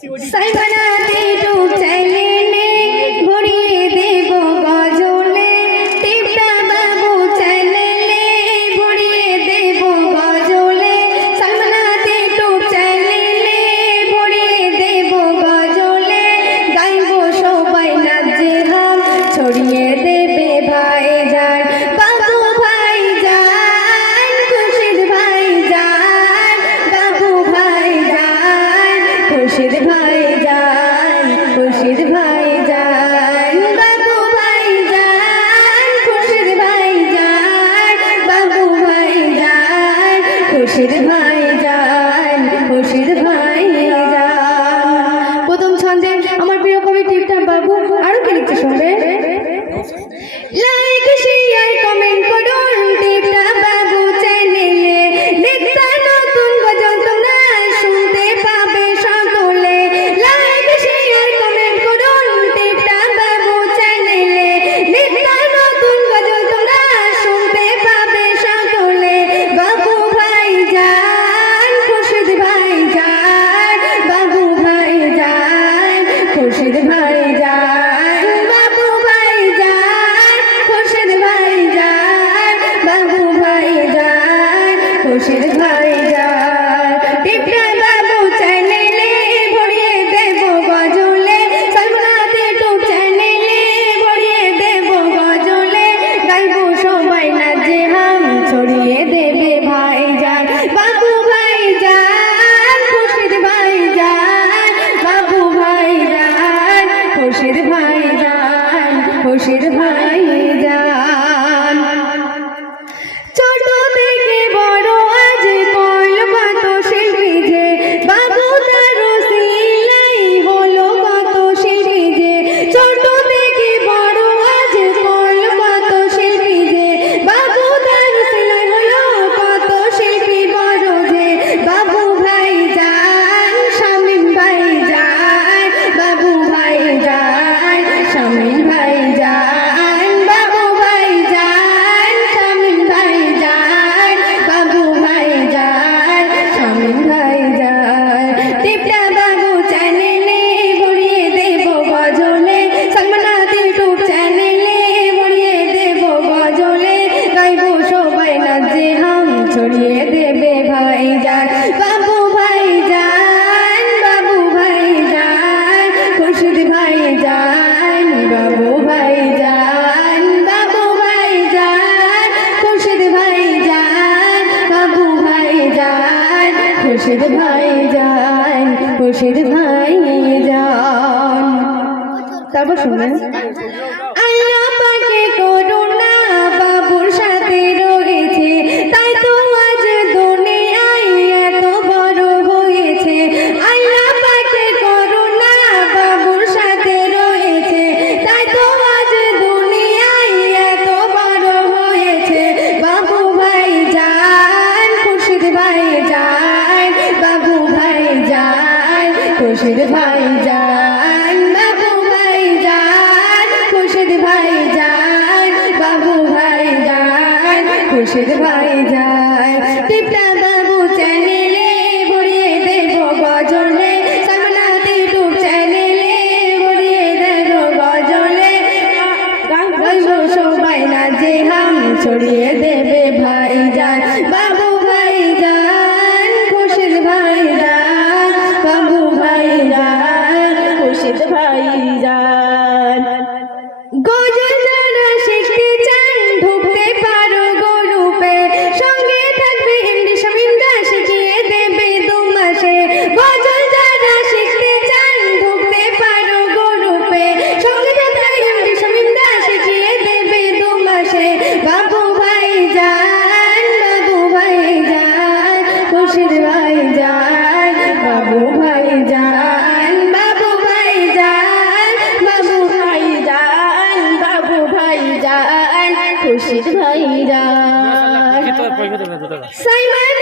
see what you Sign ভাই যান খুশির ভাই ছড়িয়ে দেবে ভাইজান। 过去的太早。Simon,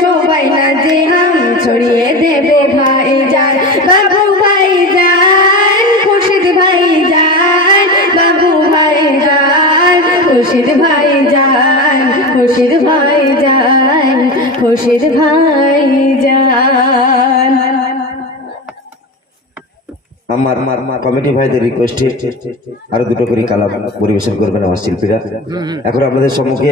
সবাই না যে হাম ছড়িয়ে ভাই যান বাবু ভাই যান খুশিদ ভাই যান বাবু ভাই যান খুশিদ ভাই যান খুশিদ ভাই যান খুশিদ ভাই যান আমার কমিটি ভাইদের রিকোয়েস্টে আরও দুটো করে কালাম পরিবেশন করবেন আমার শিল্পীরা। এখন আপনাদের সম্মুখে